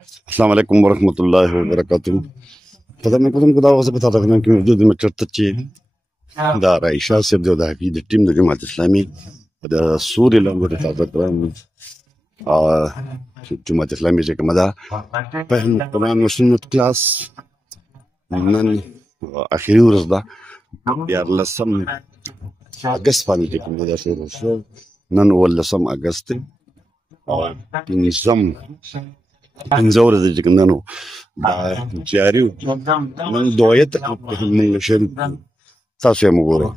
السلام عليكم ورحمة الله وبركاته. فدا کوم کو دا اوسه پتا تا کوم کې د مچرته چې دا رئیسا سیب د حقیقت د ټیم د جماعت اسلامي د سوري لنګو د تاسو کړم او جماعت اسلامي چې کومه ده په قرآن او سنت کلاس نن اخیری ورځ ده بیا لسم اگست باندې چې کومه ده شروع شو نن ولسم اگست او نظام انزور د چې کوم نو دا جاری نن دویت موږ شم تاسو یې وګورئ.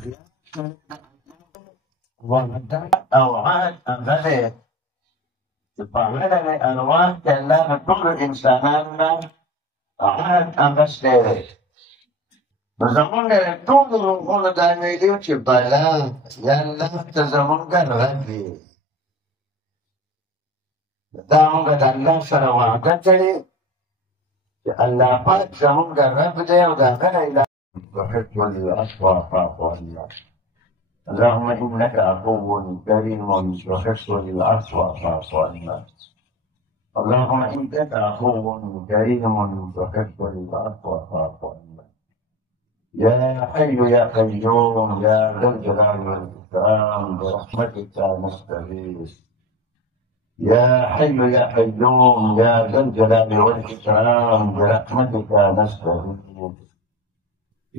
اوعاد غلې په هغه ارواح کې الله ټول انسانانو اوعاد اغشته دي. زمونږ ټول روحونه دا ویلي چې بلا یا الله ته زمونږ رب دی. دا موږ د الله سره وعده کړې چې الله پاک زمونږ رب دی او د هغه نه اله تحب العفو فاعف عنا. اللهم انك عفو كريم تحب العفو فاعف عنا. اللهم انك عفو كريم تحب العفو فاعف عنا. يا حي يا قيوم يا ذا الجلال والاكرام برحمتك نستغيث. يا حي يا قيوم يا ذا الجلال والاكرام برحمتك نستغيث.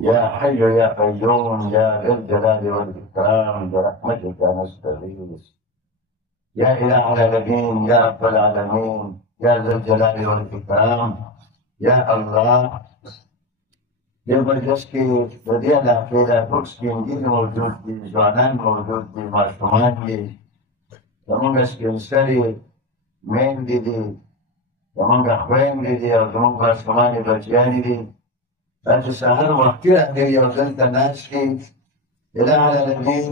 يا حي يا قيوم يا ذا الجلال والإكرام برحمتك نستغيث. يا إله العالمين يا رب العالمين يا ذا الجلال والإكرام يا الله. زبردست کې د دې علاقې د ټول سپین ږیري موجود دي، ځوانان موجود دي، ماشومان دي، زمونږ سپین سرې میندې دي، زمونږ خویندې دي او زمونږ ماشومانې بچیانې دي. دا چې سهار وختي راغلي یو دلته ناست دي، اله العالمین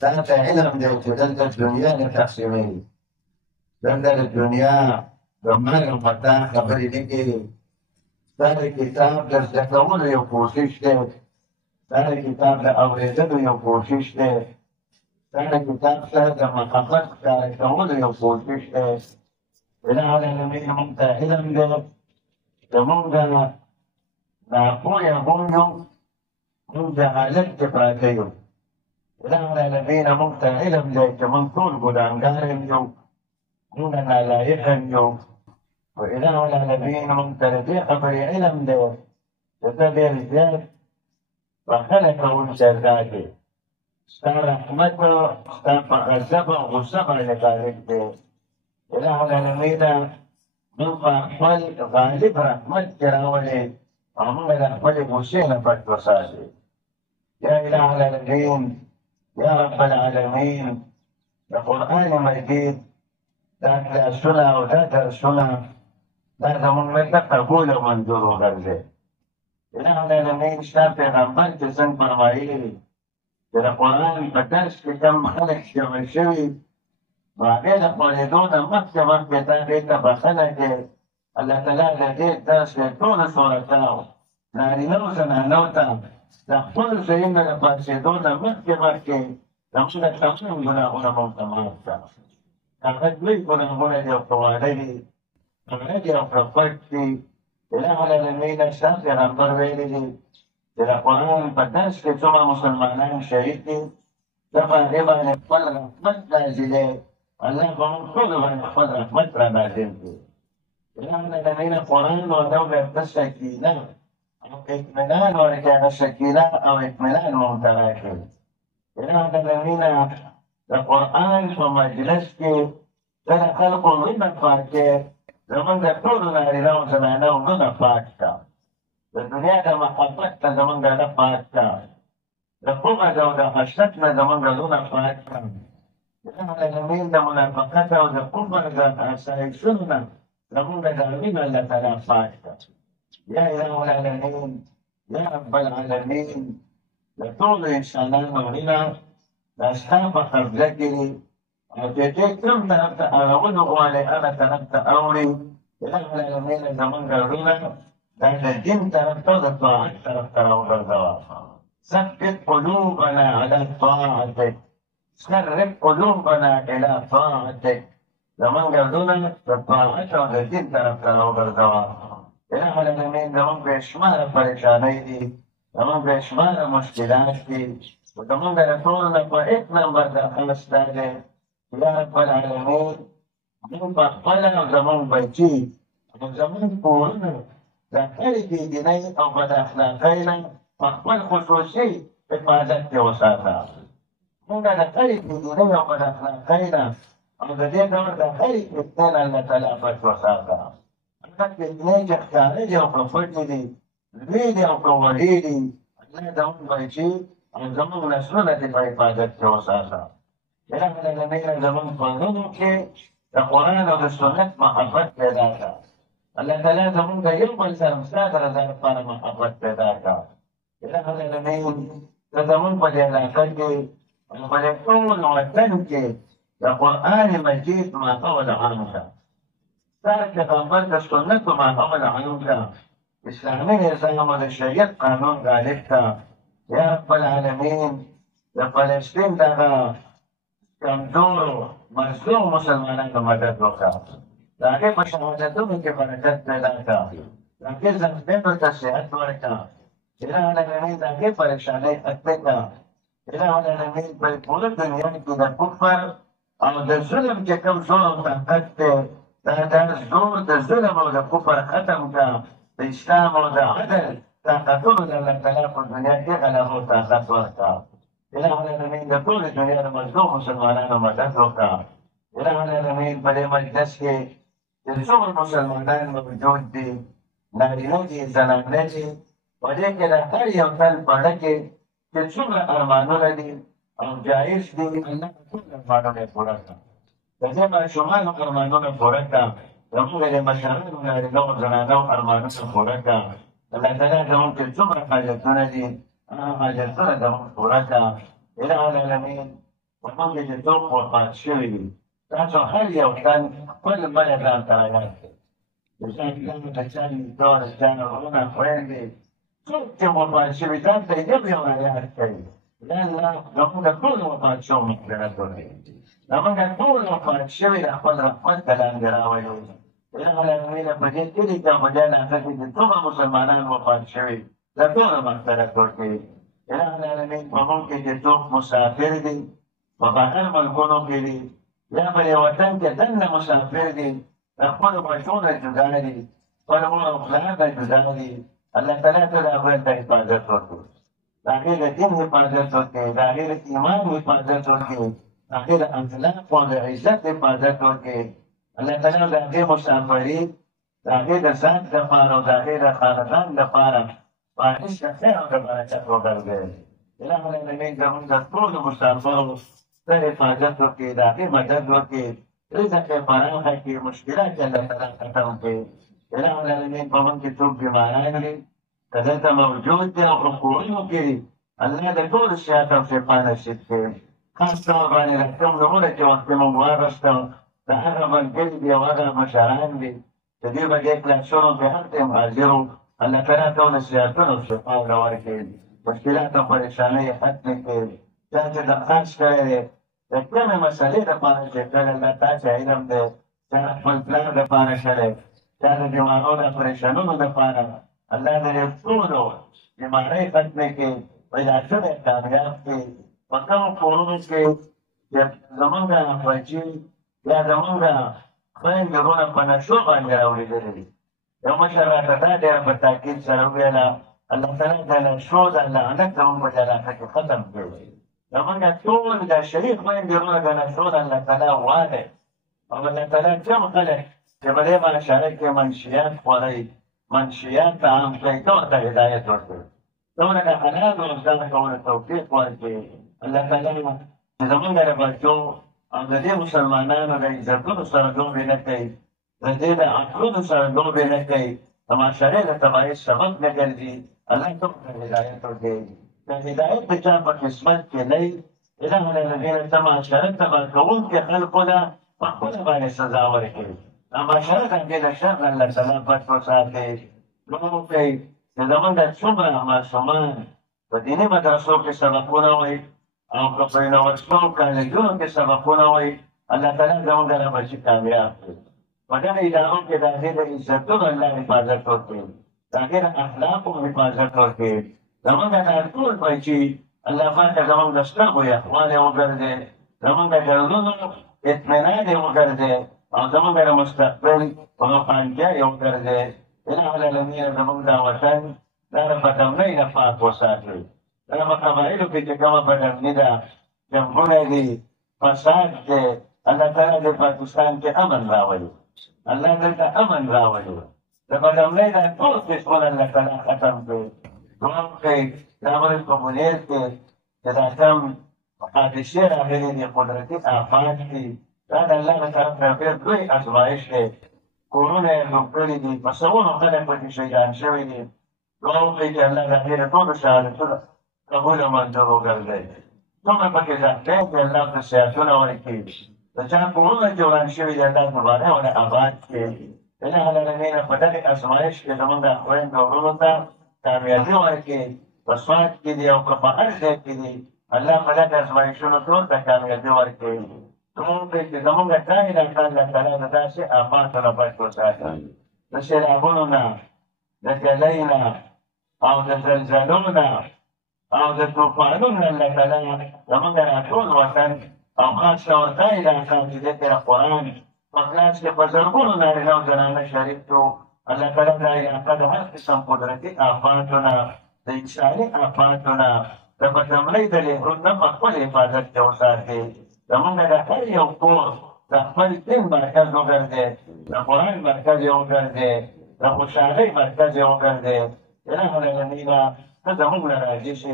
تا ته علم دی چې دلته دنیا نه تقسیمېږي. دلته د دنیا د مرګ متاع خبرې نه کېږي. دا د کتاب د زده کولو یو کوشش دی، دا د کتاب د اورېدلو یو کوشش دی، دا د کتاب سره د محبت ښکاره کولو یو کوشش دی. اله العالمین موږ ته علم دی، زموږ ناپوهه موږ یو، موږ جهالت کې پراته یو. اله العالمین موږ ته علم دی چې موږ ټول ګناهګار یو، موږ نالایق یو. و اله العالمین موږ ته د دې خبرې علم دی چې ته ډېر زیات بښنه کوونکی ذات یې. ستا رحمت ستا په غضب او غصه باندې غالب دی. اله العالمین موږ په خپل غالب رحمت کې راولې او موږ د خپلې غصې نه پټ وساتې. یا اله العالمین یا رب العالمین د قرآن مجید دا کلاسونه او دا درسونه دا زموږ ته قبول او منظور وګرځې. اله العالمین ستا پیغمبر چې څنګه فرمایلي دي چې د قرآن په درس کې کوم خلک جمع شوي نو هغې د خورېدو نه مخکې تا هغې ته بښنه کړې. الله تعالی د دې درس د ټولو صورتونو نارینهو زنانو ته د خپلو ځایونو د پاڅېدو نه مخکې زموږ د تمام ګناهونه موږ ته معاف کړه. هغه لوی ګناهونه دي او که واده دي، هغه دي او که پټ دي. اله العالمین ستا پیغمبر ویلي دي چې د قرآن په درس کې څومره مسلمانان شهید دي ته په هغې باندې خپل رحمت نازلې. الله به موږ ټولو باندې خپل رحمت را نازل کړي. اله العالمین قرآن ورته درته سکینه او اطمینان ورکړي، هغه سکینه او اطمینان موږ ته راکړي. اله العالمین د قرآن په مجلس کې ته د خلکو زړونه پاکې، زموږ د ټولو نارینهو زنانهو زړونه پاک کړه. د دنیا د محبت نه زموږ زړه پاک کړه، د بغض او د حسد نه زموږ زړونه پاک کړه. اله العالمین د منافقت او د کفر د آسایشونو نه زموږ د زړونه الله تعالی پاک کړه. یا اله العالمین یا رب العالمین د ټولو انسانانو مړینه دا ستا په قبضه کې دي او چې دې کوم طرف ته اړول غواړې هغه طرف ته اوړي. اله العالمین زموږ زړونه دا د دین طرف ته د طاعت طرف ته راوګرځوه. ثبت قلوبنا على طاعتك، سرب قلوبنا إلى طاعتك. زمونږ ګردونه د طاعت او د دین طرف ته راوګرځوه. اله العالمین زمونږ بې شماره پریشانۍ دي، زمونږ بې شماره مشکلات دي، خو زمونږ د ټولو نه په 1 نمبر درخواست دا دی چې یا رب العالمین موږ په خپله او زمونږ بچي او زمونږ کورونه د هرې بېدینۍ او بد اخلاقۍ نه په خپل خصوصي حفاظت کې وساته. موږ د هرې بېدینۍ او بد اخلاقۍ نه او د دې ډول د هرې فتنې نه الله تعالی بچ وساته. هغه فتنې چې ښکاره دي او که پټې دي، لوی دي او که وړې دي، الله زموږ بچي او زموږ نسلونه دې په حفاظت کې وساته. اله العالمین زموږ په زړونو کې د قرآن او د سنت محبت پیدا کړه. الله تعالی زموږ د یو بل سره ستا د رضا لپاره محبت پیدا کړه. اله العالمین ته زموږ په دې علاقه کې او په دې ټول وطن کې د قرآن مجید ماحول عام کړه. ستا پیغمبر د سنتو ماحول عام کړه. اسلامي نظام او د شریعت قانون غالب کړه. یا رب العالمین د فلسطین دغه کمزورو مظلوم مسلمانانو مدد وکړه. د هغې په شهادتونو کې برکت پیدا کړه. د هغې زخمیانو ته صحت ورکړه. اله العالمین د هغې پریشانۍ ختمې کړه. اله العالمین په ټوله دنیا کې د کفر او د ظلم چې کوم زور او طاقت دی، دا زور د ظلم او د کفر ختم کړه. د اسلام او د عدل طاقتونو د الله تعالی په دنیا کې غلبه او طاقت ورکړه. اله العالمین د ټولې دنیا د مظلوم مسلمانانو مدد وکړه. اله العالمین په دې مجلس کې چې څومره مسلمانان موجود دي، نارینه دي، زنانه دي، په دې کې د هر یو تن په اړه کې چې څومره ارمانونه دي او جایز دي، الله ټول ارمانونه یې پوره کړه. د دې ماشومانو ارمانونه پوره کړه. زموږ د مشرانو نارینه او زنانو ارمانونه پوره کړه. الله تعالی زموږ چې څومره حاجتونه دي هغه حاجتونه زموږ پوره کړه. اله العالمین په موږ کې چې څوک وفات شوي دي، تاسو هر یو تن خپل بله ځان ته راياد کړئ. د چا پلار، د چا نیکه، د چا وروڼه، خویندې، څوک چې وفات شوي ځان ته یې یو راياد کړئ. یا الله زموږ د ټولو وفات شوو مغفرت وکړي. زموږ د ټولو وفات شوي د خپل رحمت ته لاندې راولي. اله العالمین په دې کلي کې او په دې علاقه کې چې څومره مسلمانان وفات شوي د ټولو مغفرت وکړي. اله العالمین په موږ کې چې څوک مسافر دي، په بهر ملکونو کې دي، یا په دې وطن کې دننه مسافر دي، د خپلو بچو نه جدا دي، خپل مور او پلار نه جدا دي، الله تعالی ته د هغوی ته حفاظت وکړي. د هغې د دین حفاظت وکړي، د هغې د ایمان حفاظت وکړي، د هغې د اخلاقو او د عزت حفاظت وکړي. الله تعالی د هغې مسافري د هغې د ځان لپاره او د هغې د خاندان لپاره باعث د خیر او د برکت وګرځوي. اله العالمین زموږ د ټولو مسافرو ته حفاظت وکړي، د هغې مدد وکړي، رزق یې پراخه کړي، مشکلات یې الله تعالی ختم کړي. اله العالمین په موږ کې څوک بیماران دي که دلته موجود دي او په کورونو کې دي، الله د ټولو صحت او شفا نصیب کړي. خاص طور باندې د کوم نومونه چې وختې موږ واخیستل د هغه ملګري دي او هغه مشران دي چې دوی به دې کلاسونو کې هر ټایم حاضر وو. الله تعالی ټولو صحتونه او شفا ورله ورکړي، مشکلات او پریشانۍ یې ختمې کړي. چا چې درخواست کړی دی د کومې مسلې دپاره چې کله الله تا چې علم دی، چا د خپل پلار دپاره شلی، چا د بیمارو د پریشانونو دپاره، الله د دې ټولو بیمارۍ ختمې کړي، پیدا شوی کامیاب کړي. په کومو کورونو کې چې زمونږ بچي یا زمونږ خویندې وروڼه په نشو باندې راولېدلي دي، یو مشر راته دا ډېره په تاکید سره وویله، الله تعالی د نشو د لعنت زمونږ په دې علاقه کې ختم کړي. زمونږ ټول د شریف خویندې وروڼه د نشو د الله تعالی والی او الله تعالی کوم خلک چې په دې معاشره کې منشیات خورئ، منشیات ته عام کړئ، ته ورته هدایت ورکړئ، ته ورته د حلال روزګار کولو توفیق ورکړي. الله تعالی چې زمونږ د بچو او د دې مسلمانانو د عزتونو سره لوبې نه کوي، د دې د عقلونو سره لوبې نه کوي، د معاشرې د تباهۍ سبب نه ګرځي. الله ته ورته هدایت ورکوي. د هدایت د چا په قسمت کې نه وي، اله العالمین ته معاشره تباه کوونکي خلکو ته په خپله باندې سزا ورکوي. دا معاشره د همدې د شر نه الله تعالی بچ وساتي. دعا وکړئ چې زمونږ څومره ماشومان په دیني مدرسو کې سبقونه وایي او که په یونیورسټو کالجونو کې سبقونه وایي، الله تعالی زموږ د بچي کامیاب کړي. په دغه ادارو کې د هغې د عزتونو الله حفاظت وکړي، د هغې د اخلاقو حفاظت وکړي. زموږ دا ټول بچي الله پاک زموږ د سترګو یخوالی وګرځي، زموږ د زړونو اطمینان یې وګرځي او زموږ د مستقبل روښانتیا یې وګرځي. اله العالمین زموږ دا وطن دا د بدامنۍ نه پاک وساتي. دا په قبایلو کې چې کومه بدامني ده، جنګونه دي، فساد دی، الله تعالی د پاکستان کې امن راولي. الله دلته امن راولي. د بدامنۍ دا ټول قسمونه الله تعالی ختم کړي. دعا وکړئ دا ورځ په منیر کې چې دا کم حادثې راغلي دي، قدرتي آفات دي، دا د الله له طرف نه ډېر لوی ازمایش دی. کورونه یې ډوب کړي دي، په سوونو خلک پکې شهیدان شوي دي. دعا وکړئ چې الله د هغې د ټولو شهادتونه قبول او منظور وګرځوي. څومره پکې ځانګړی دي الله ورته صحتونه ورکړي، د چا کورونه چې وران شوي دي الله دوباره ورته آباد کړي. اله العالمین په دغې ازمایش کې زموږ د خویندو ورونو ته کامیابي ورکړي، په سوات کې دي او که په هر ځای کې دي الله په دغه ازمایښونو ټول ته کامیابي ورکړي. زموږ چې زموږ دا علاقه الله تعالی د داسې آفاتو نه بچ وساتي، د سیلابونو نه، د ګلۍ نه او د زلزلو نه او د طوفانونو نه الله تعالی زموږ دا ټول وطن او خاص طور دا علاقه چې دې کې د قرآن په کلاس کې په زرګونو نارینه او زنانه شریک شو. الله تعالی دا علاقه د هر قسم قدرتي آفاتو نه، د انساني آفاتو نه، د بدامنۍ د لهرونو نه په خپل حفاظت کې وساتي. زموږ د هر یو کور د خپل دین مرکز وګرځي، د قرآن مرکز یې وګرځي، د خوشحالۍ مرکز یې وګرځي. اله العالمین ته زموږ نه راضي شي،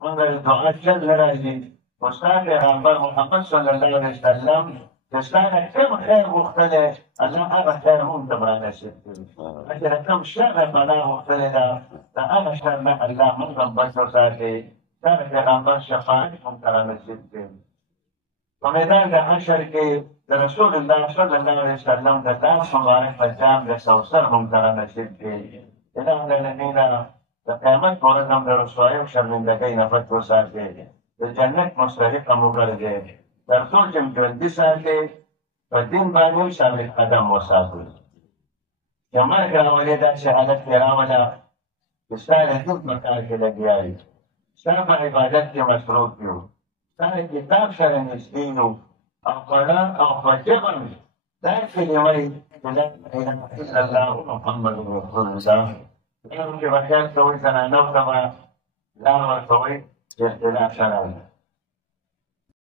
موږ د دعا چل نه راځي. خو ستا پیغمبر محمد صلی الله علیه وسلم چې ستا نه کوم خیر غوښتلی الله هغه خیر موږ ته رانصیب کړي. چې د کوم شر نه پناه غوښتلې ده د هغه شر نه الله موږ هم بچ وساتي. ستا د پیغمبر شفاعت موږ ته رانصیب کړي. په میدان د حشر کې د رسول الله صلی الله علیه وسلم د لاس مبارک په جام د کوثر موږ ته رانصیب کړي. اله العالمین د قیامت په ورځ هم د رسوایۍ او شرمندګۍ نه بچ وساتي، د جنت مستحق هم وګرځي، تر څو چې ژوندي ساتي، په دین باندې ثابت قدم وساتي. چې مرګ راولي داسې حالت کې راوله چې ستا د دین په کار کې لګیا یې، ستا په عبادت کې مصروف یو، ستا د کتاب سره نږدې یو او په ړنګ او په جبر دا کلمه یې چې لا اله الا الله محمد رسول الله. دا کې به خیر کوئ، زنانو ته به لار ورکوئ چې اختلاف شرعي